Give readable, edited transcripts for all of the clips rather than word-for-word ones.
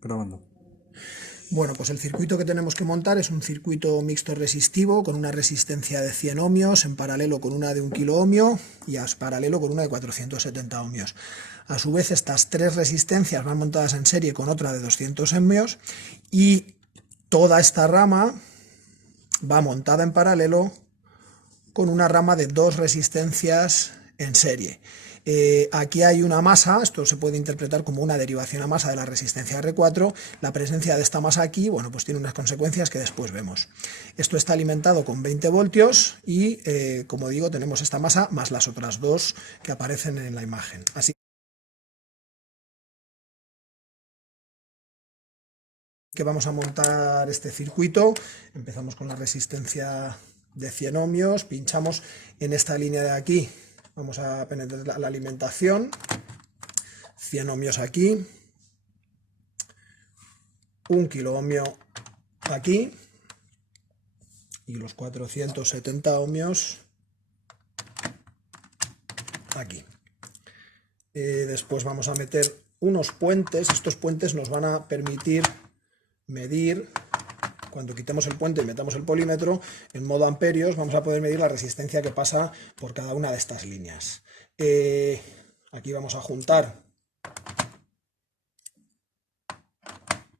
Grabando. Bueno, pues el circuito que tenemos que montar es un circuito mixto resistivo con una resistencia de 100 ohmios, en paralelo con una de 1 kilo ohmio y a paralelo con una de 470 ohmios. A su vez, estas tres resistencias van montadas en serie con otra de 200 ohmios y toda esta rama va montada en paralelo con una rama de dos resistencias en serie. Aquí hay una masa, esto se puede interpretar como una derivación a masa de la resistencia R4, la presencia de esta masa aquí, bueno, pues tiene unas consecuencias que después vemos. Esto está alimentado con 20 voltios y, como digo, tenemos esta masa más las otras dos que aparecen en la imagen. Así que vamos a montar este circuito, empezamos con la resistencia de 100 ohmios, pinchamos en esta línea de aquí, vamos a penetrar la alimentación, 100 ohmios aquí, 1 kilo ohmio aquí y los 470 ohmios aquí. Después vamos a meter unos puentes, estos puentes nos van a permitir medir, cuando quitemos el puente y metamos el polímetro, en modo amperios, vamos a poder medir la resistencia que pasa por cada una de estas líneas. Aquí vamos a juntar,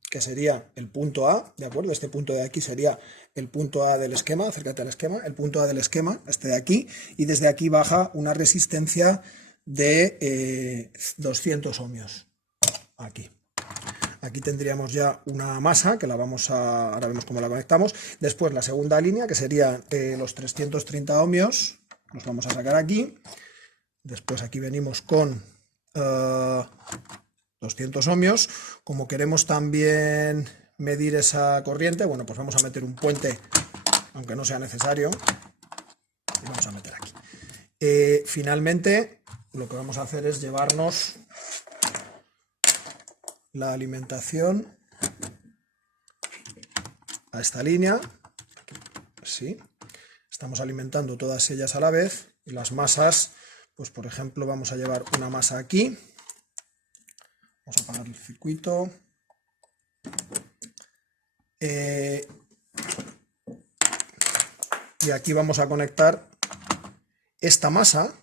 que sería el punto A, ¿de acuerdo? Este punto de aquí sería el punto A del esquema, acércate al esquema, el punto A del esquema, este de aquí, y desde aquí baja una resistencia de 200 ohmios, aquí. Aquí tendríamos ya una masa, que la vamos a... ahora vemos cómo la conectamos. Después la segunda línea, que sería los 330 ohmios, los vamos a sacar aquí. Después aquí venimos con 200 ohmios. Como queremos también medir esa corriente, bueno, pues vamos a meter un puente, aunque no sea necesario, y vamos a meter aquí. Finalmente, lo que vamos a hacer es llevarnos la alimentación a esta línea, sí, estamos alimentando todas ellas a la vez, y las masas, pues por ejemplo vamos a llevar una masa aquí, vamos a apagar el circuito, y aquí vamos a conectar esta masa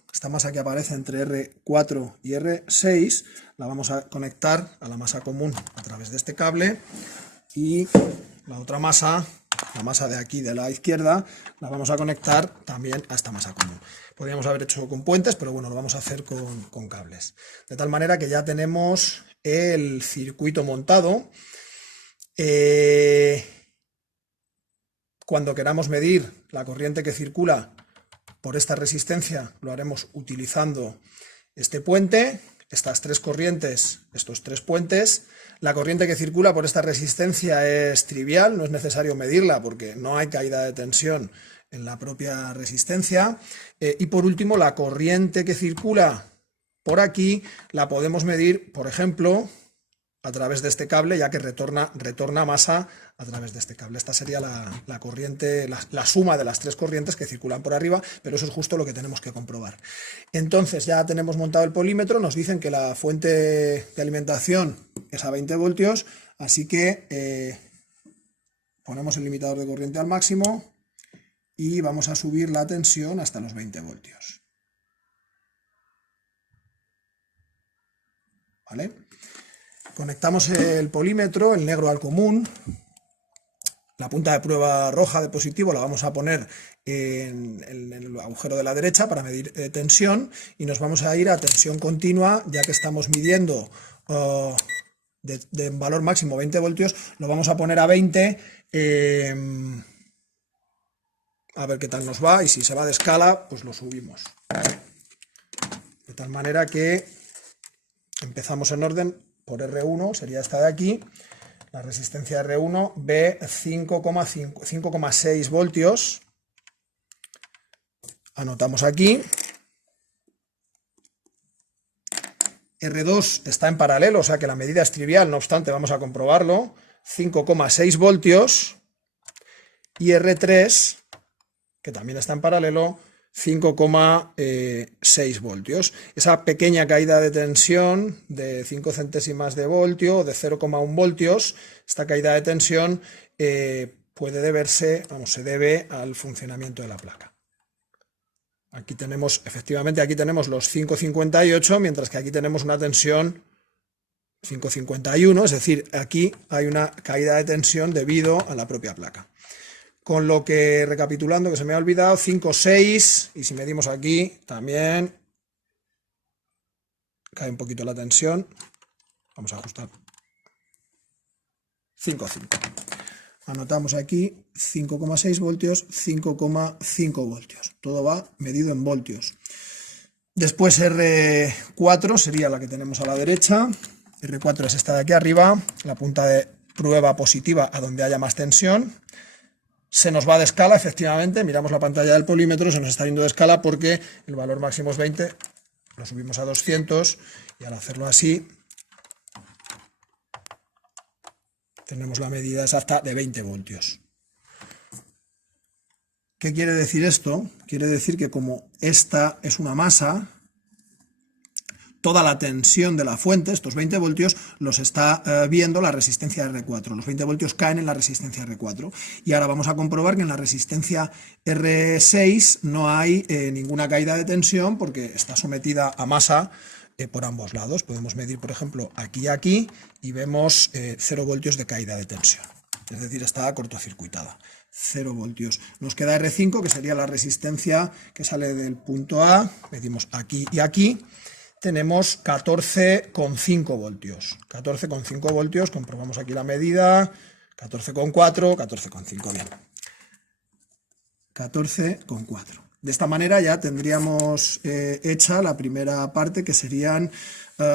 que aparece entre R4 y R6, la vamos a conectar a la masa común a través de este cable, y la otra masa, la masa de aquí de la izquierda, la vamos a conectar también a esta masa común. Podríamos haber hecho con puentes, pero bueno, lo vamos a hacer con cables. De tal manera que ya tenemos el circuito montado. Cuando queramos medir la corriente que circula por esta resistencia, lo haremos utilizando este puente, estas tres corrientes, estos tres puentes. La corriente que circula por esta resistencia es trivial, no es necesario medirla porque no hay caída de tensión en la propia resistencia. Y por último, la corriente que circula por aquí la podemos medir, por ejemplo, a través de este cable, ya que retorna masa a través de este cable. Esta sería la corriente, la suma de las tres corrientes que circulan por arriba, pero eso es justo lo que tenemos que comprobar. Entonces ya tenemos montado el polímetro, nos dicen que la fuente de alimentación es a 20 voltios, así que ponemos el limitador de corriente al máximo y vamos a subir la tensión hasta los 20 voltios. ¿Vale? Conectamos el polímetro, el negro al común. La punta de prueba roja de positivo la vamos a poner en el agujero de la derecha para medir tensión, y nos vamos a ir a tensión continua, ya que estamos midiendo de valor máximo 20 voltios, lo vamos a poner a 20, a ver qué tal nos va, y si se va de escala, pues lo subimos. De tal manera que empezamos en orden. Por R1 sería esta de aquí, la resistencia R1 ve 5,6 voltios, anotamos aquí. R2 está en paralelo, o sea que la medida es trivial, no obstante vamos a comprobarlo, 5,6 voltios, y R3, que también está en paralelo, 5,6 voltios. Esa pequeña caída de tensión de 5 centésimas de voltio o de 0,1 voltios, esta caída de tensión puede deberse, se debe al funcionamiento de la placa. Aquí tenemos, efectivamente, aquí tenemos los 5,58, mientras que aquí tenemos una tensión 5,51, es decir, aquí hay una caída de tensión debido a la propia placa. Con lo que, recapitulando, que se me ha olvidado, 5,6, y si medimos aquí, también cae un poquito la tensión. Vamos a ajustar. 5,5. Anotamos aquí 5,6 voltios, 5,5 voltios. Todo va medido en voltios. Después R4 sería la que tenemos a la derecha. R4 es esta de aquí arriba, la punta de prueba positiva a donde haya más tensión. Se nos va de escala, efectivamente, miramos la pantalla del polímetro, se nos está yendo de escala porque el valor máximo es 20, lo subimos a 200 y al hacerlo así tenemos la medida exacta de 20 voltios. ¿Qué quiere decir esto? Quiere decir que como esta es una masa, toda la tensión de la fuente, estos 20 voltios, los está viendo la resistencia R4. Los 20 voltios caen en la resistencia R4. Y ahora vamos a comprobar que en la resistencia R6 no hay ninguna caída de tensión porque está sometida a masa por ambos lados. Podemos medir, por ejemplo, aquí y aquí y vemos 0 voltios de caída de tensión. Es decir, está cortocircuitada. 0 voltios. Nos queda R5, que sería la resistencia que sale del punto A. Medimos aquí y aquí. Tenemos 14,5 voltios. 14,5 voltios, comprobamos aquí la medida, 14,4, 14,5, bien. 14,4. De esta manera ya tendríamos hecha la primera parte, que serían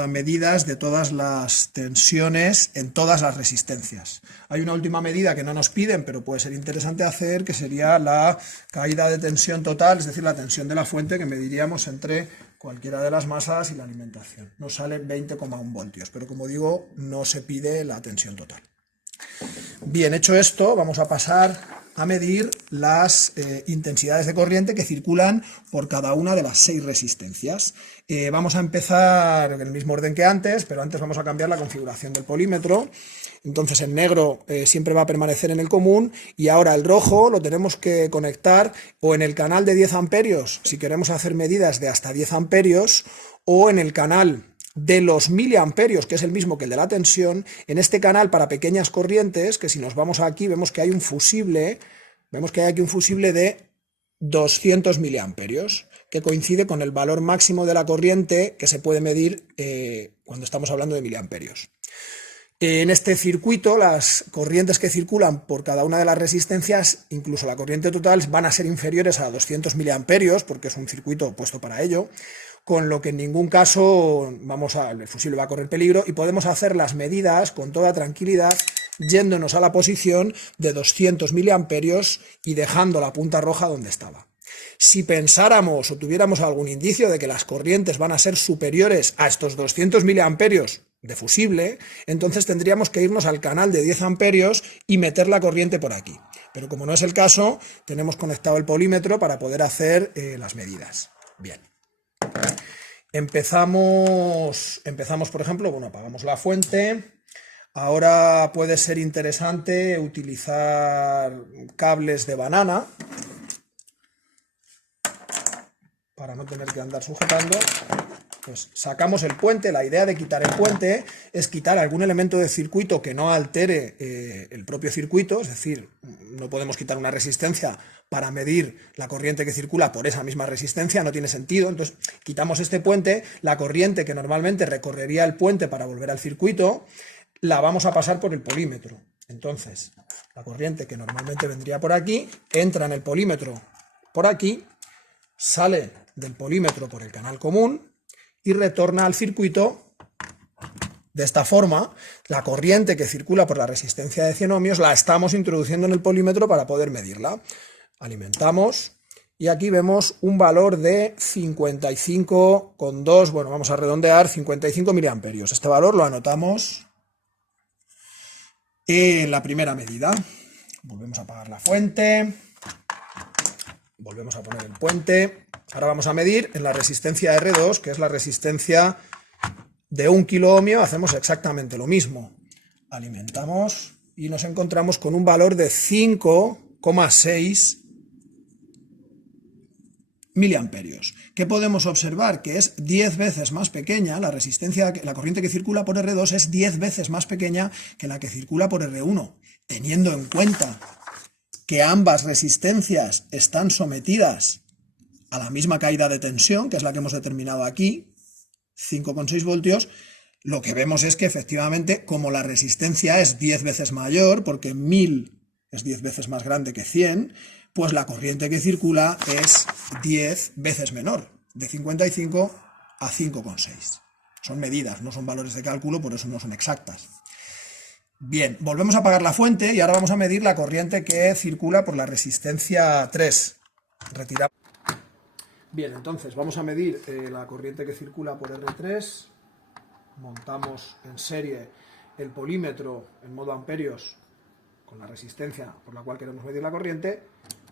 medidas de todas las tensiones en todas las resistencias. Hay una última medida que no nos piden, pero puede ser interesante hacer, que sería la caída de tensión total, es decir, la tensión de la fuente, que mediríamos entre cualquiera de las masas y la alimentación. Nos sale 20,1 voltios, pero como digo, no se pide la tensión total. Bien, hecho esto, vamos a pasar a medir las intensidades de corriente que circulan por cada una de las 6 resistencias. Vamos a empezar en el mismo orden que antes, pero antes vamos a cambiar la configuración del polímetro. Entonces el negro siempre va a permanecer en el común y ahora el rojo lo tenemos que conectar o en el canal de 10 amperios si queremos hacer medidas de hasta 10 amperios o en el canal de los miliamperios, que es el mismo que el de la tensión, en este canal para pequeñas corrientes, que si nos vamos aquí vemos que hay un fusible, de 200 miliamperios, que coincide con el valor máximo de la corriente que se puede medir cuando estamos hablando de miliamperios. En este circuito, las corrientes que circulan por cada una de las resistencias, incluso la corriente total, van a ser inferiores a 200 miliamperios, porque es un circuito puesto para ello, con lo que en ningún caso el fusible va a correr peligro y podemos hacer las medidas con toda tranquilidad yéndonos a la posición de 200 miliamperios y dejando la punta roja donde estaba. Si pensáramos o tuviéramos algún indicio de que las corrientes van a ser superiores a estos 200 miliamperios de fusible, entonces tendríamos que irnos al canal de 10 amperios y meter la corriente por aquí. Pero como no es el caso, tenemos conectado el polímetro para poder hacer las medidas. Bien. Empezamos, por ejemplo, apagamos la fuente. Ahora puede ser interesante utilizar cables de banana para no tener que andar sujetando. Pues sacamos el puente. La idea de quitar el puente es quitar algún elemento de circuito que no altere el propio circuito, es decir, no podemos quitar una resistencia para medir la corriente que circula por esa misma resistencia, no tiene sentido. Entonces quitamos este puente, la corriente que normalmente recorrería el puente para volver al circuito, la vamos a pasar por el polímetro. Entonces, la corriente que normalmente vendría por aquí, entra en el polímetro por aquí, sale del polímetro por el canal común, y retorna al circuito de esta forma. La corriente que circula por la resistencia de 100 ohmios la estamos introduciendo en el polímetro para poder medirla. Alimentamos y aquí vemos un valor de 55,2, vamos a redondear, 55 miliamperios. Este valor lo anotamos en la primera medida. Volvemos a apagar la fuente, volvemos a poner el puente. Ahora vamos a medir en la resistencia R2, que es la resistencia de 1 kiloohmio, hacemos exactamente lo mismo. Alimentamos y nos encontramos con un valor de 5,6 miliamperios. ¿Qué podemos observar? Que es 10 veces más pequeña, la corriente que circula por R2 es 10 veces más pequeña que la que circula por R1, teniendo en cuenta que ambas resistencias están sometidas a la misma caída de tensión, que es la que hemos determinado aquí, 5,6 voltios, lo que vemos es que efectivamente, como la resistencia es 10 veces mayor, porque 1000 es 10 veces más grande que 100, pues la corriente que circula es 10 veces menor, de 55 a 5,6. Son medidas, no son valores de cálculo, por eso no son exactas. Bien, volvemos a apagar la fuente y ahora vamos a medir la corriente que circula por la resistencia 3. Retiramos. Bien, entonces vamos a medir la corriente que circula por R3. Montamos en serie el polímetro en modo amperios con la resistencia por la cual queremos medir la corriente,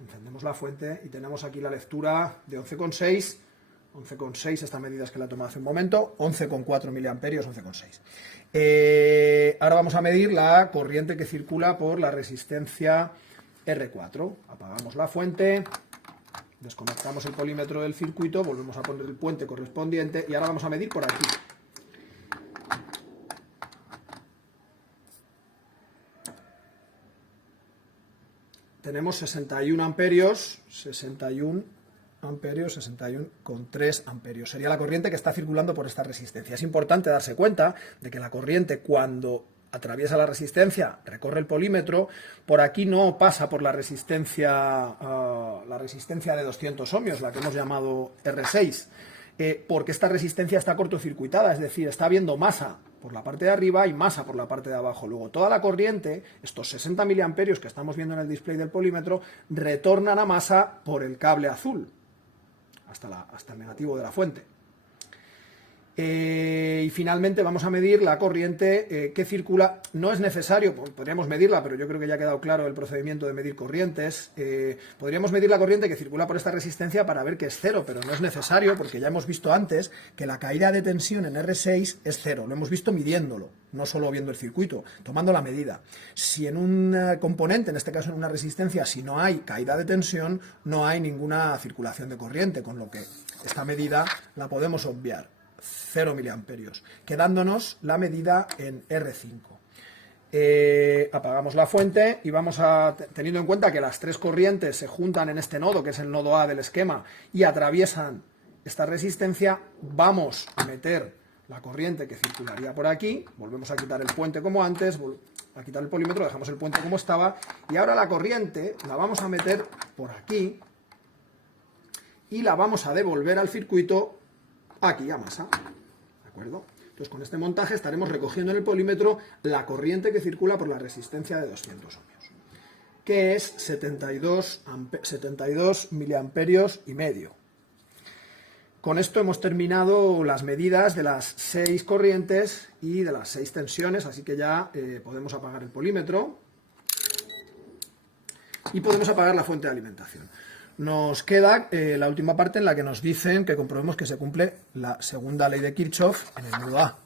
encendemos la fuente y tenemos aquí la lectura de 11,6, 11,6, esta medida es que la he tomado hace un momento, 11,4 miliamperios, 11,6. Ahora vamos a medir la corriente que circula por la resistencia R4, apagamos la fuente, desconectamos el polímetro del circuito, volvemos a poner el puente correspondiente y ahora vamos a medir por aquí. Tenemos 61 amperios, 61,3 amperios. Sería la corriente que está circulando por esta resistencia. Es importante darse cuenta de que la corriente, cuando atraviesa la resistencia, recorre el polímetro, por aquí no pasa por la resistencia de 200 ohmios, la que hemos llamado R6, porque esta resistencia está cortocircuitada, es decir, está habiendo masa por la parte de arriba y masa por la parte de abajo. Luego toda la corriente, estos 60 miliamperios que estamos viendo en el display del polímetro, retornan a masa por el cable azul, hasta el negativo de la fuente. Y finalmente vamos a medir la corriente que circula. No es necesario, podríamos medirla, pero yo creo que ya ha quedado claro el procedimiento de medir corrientes. Podríamos medir la corriente que circula por esta resistencia para ver que es cero, pero no es necesario porque ya hemos visto antes que la caída de tensión en R6 es cero. Lo hemos visto midiéndolo, no solo viendo el circuito, tomando la medida. Si en un componente, en este caso en una resistencia, si no hay caída de tensión, no hay ninguna circulación de corriente, con lo que esta medida la podemos obviar. 0 miliamperios, quedándonos la medida en R5. Apagamos la fuente y vamos a, teniendo en cuenta que las tres corrientes se juntan en este nodo, que es el nodo A del esquema, y atraviesan esta resistencia, vamos a meter la corriente que circularía por aquí, volvemos a quitar el puente como antes, a quitar el polímetro, dejamos el puente como estaba, y ahora la corriente la vamos a meter por aquí y la vamos a devolver al circuito aquí a masa, ¿de acuerdo? Entonces con este montaje estaremos recogiendo en el polímetro la corriente que circula por la resistencia de 200 ohmios, que es 72 miliamperios y medio. Con esto hemos terminado las medidas de las 6 corrientes y de las 6 tensiones, así que ya podemos apagar el polímetro y podemos apagar la fuente de alimentación. Nos queda la última parte en la que nos dicen que comprobemos que se cumple la segunda ley de Kirchhoff en el nudo A.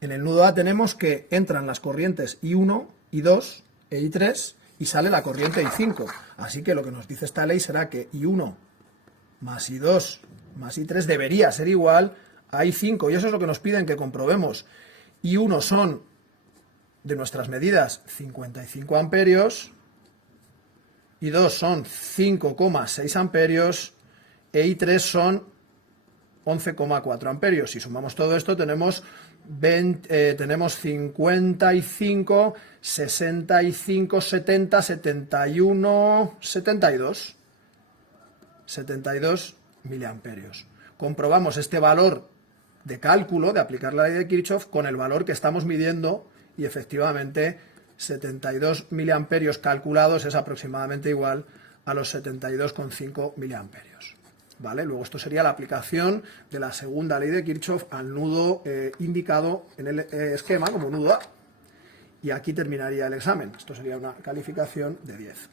En el nudo A tenemos que entran las corrientes I1, I2 e I3 y sale la corriente I5. Así que lo que nos dice esta ley será que I1 más I2 más I3 debería ser igual a I5. Y eso es lo que nos piden que comprobemos. I1 son, de nuestras medidas, 55 amperios. I2 son 5,6 amperios e I3 son 11,4 amperios. Si sumamos todo esto tenemos 55, 65, 70, 71, 72 miliamperios. Comprobamos este valor de cálculo, de aplicar la ley de Kirchhoff, con el valor que estamos midiendo y efectivamente 72 miliamperios calculados es aproximadamente igual a los 72,5 miliamperios. ¿Vale? Luego esto sería la aplicación de la segunda ley de Kirchhoff al nudo indicado en el esquema como nudo A. Y aquí terminaría el examen. Esto sería una calificación de 10.